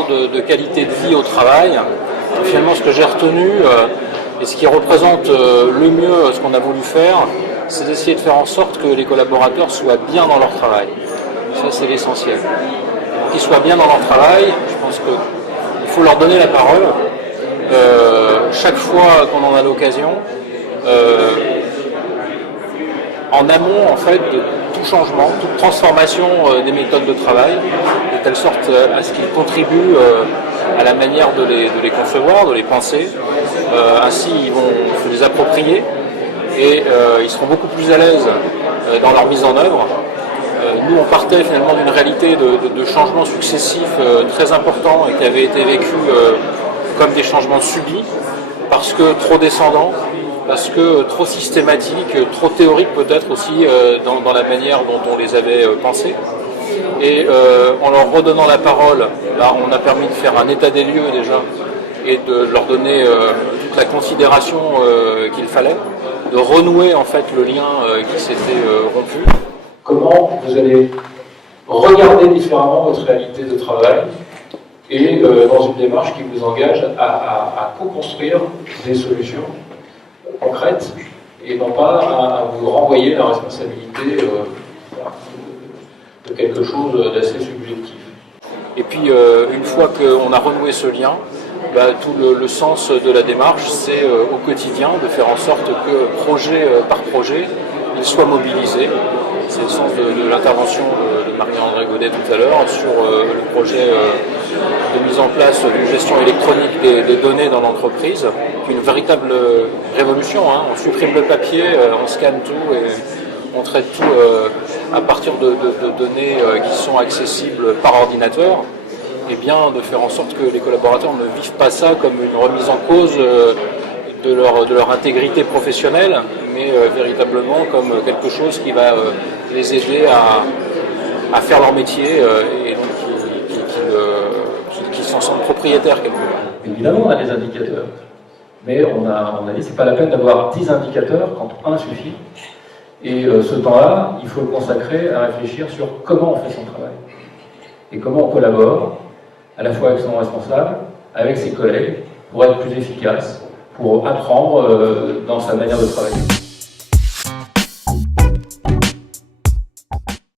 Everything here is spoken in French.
parle de qualité de vie au travail, finalement ce que j'ai retenu et ce qui représente le mieux ce qu'on a voulu faire, c'est d'essayer de faire en sorte que les collaborateurs soient bien dans leur travail. Ça, c'est l'essentiel. Qu'ils soient bien dans leur travail, je pense qu'il faut leur donner la parole chaque fois qu'on en a l'occasion, en amont en fait de tout changement, toute transformation des méthodes de travail, de telle sorte à ce qu'ils contribuent à la manière de les concevoir, de les penser. Ainsi, ils vont se les approprier et ils seront beaucoup plus à l'aise dans leur mise en œuvre. Nous, on partait finalement d'une réalité de changements successifs très importants et qui avaient été vécus comme des changements subis, parce que trop descendants, parce que trop systématiques, trop théoriques peut-être aussi dans la manière dont on les avait pensés. Et en leur redonnant la parole, là, on a permis de faire un état des lieux déjà et de leur donner toute la considération qu'il fallait, de renouer en fait le lien qui s'était rompu. Comment vous allez regarder différemment votre réalité de travail et dans une démarche qui vous engage à co-construire des solutions concrètes et non pas à vous renvoyer la responsabilité de quelque chose d'assez subjectif. Et puis une fois qu'on a renoué ce lien, tout le sens de la démarche, c'est au quotidien de faire en sorte que projet par projet, il soit mobilisé. C'est le sens de l'intervention de Marie-André Godet tout à l'heure sur le projet de mise en place d'une gestion électronique des données dans l'entreprise, qui est une véritable révolution. On supprime le papier, on scanne tout et on traite tout à partir de données qui sont accessibles par ordinateur. Et bien de faire en sorte que les collaborateurs ne vivent pas ça comme une remise en cause de leur intégrité professionnelle, mais véritablement comme quelque chose qui va les aider à faire leur métier et donc qu'ils s'en sentent propriétaires quelque part. Évidemment, on a des indicateurs, mais on a dit que ce n'est pas la peine d'avoir 10 indicateurs quand un suffit. Et ce temps-là, il faut le consacrer à réfléchir sur comment on fait son travail et comment on collabore, à la fois avec son responsable, avec ses collègues, pour être plus efficace, pour apprendre dans sa manière de travailler.